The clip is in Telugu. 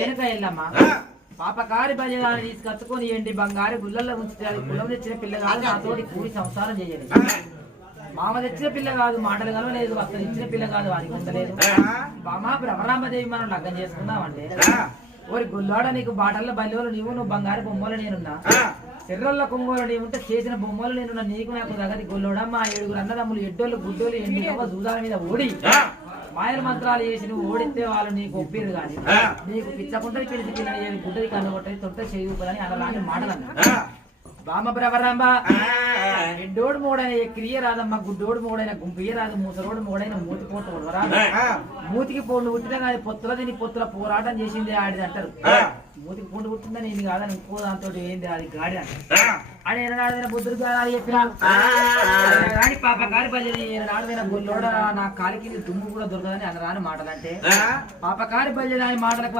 వెనక వెళ్ళమ్మా పాపకారి బలిదాన్ని తీసుకొచ్చుకొని ఏంటి బంగారు గుళ్ళల్లో ఉంచితే అది కులం తెచ్చిన పిల్ల కాదు నాతోటి కూడి సంసారం చేయాలి మామ తెచ్చిన పిల్ల కాదు మాటలు కలవలేదు అసలు ఇచ్చిన పిల్ల కాదు వారికి ఉండలేదు బామా భ్రమరామదేవి మనం లగ్గం చేసుకున్నామంటే ఓరి గుల్లాడ నీకు బాటల్లో బల్లివలు నువ్వు బంగారు బొమ్మలు నేనున్నా చెర్రల్ల కొమ్మలు నీవుంటే చేసిన బొమ్మలు నేనున్నా నీకు నాకు తగది గుల్లోడమ్మ 7 అన్నదమ్ములు ఎడ్డోళ్ళు గుడ్డోళ్ళు ఎండి దూదాల మీద ఓడి మాయల మంత్రాలు చేసి నువ్వు ఓడితే వాళ్ళు నీకు ఒప్పిరు కానీ నీకు పిచ్చకుంటది పిలిచి పిల్లని గుడ్డది కన్ను కొట్టది తొట్ట చేయుదని అలాంటి మాటలు అన్నా బామ బ్రవరాంబ ఎడ్డోడు మోడైన క్రియ రాదమ్మ గుడ్డోడు మోడైన గుంపియ రాదు మూసరోడు మోడైన మూతి పోటు రాదు మూతికి పూండు పుట్టినా కానీ పొత్తుల తిని పొత్తుల పోరాటం చేసింది ఆడిది అంటారు మూతికి పూండు పుట్టిందని ఇది కాదని ఇంకో దాంతో ఏంది అది గాడి అని ఏనాడైనా బుద్ధుడు గారు చెప్పినా రాని పాప కారి బల్లి ఏనాడైనా గొల్లోడ నా కాలికి దుమ్ము కూడా దొరకదని అన్న రాని మాటలంటే పాప కారి బల్లి రాని మాటలకు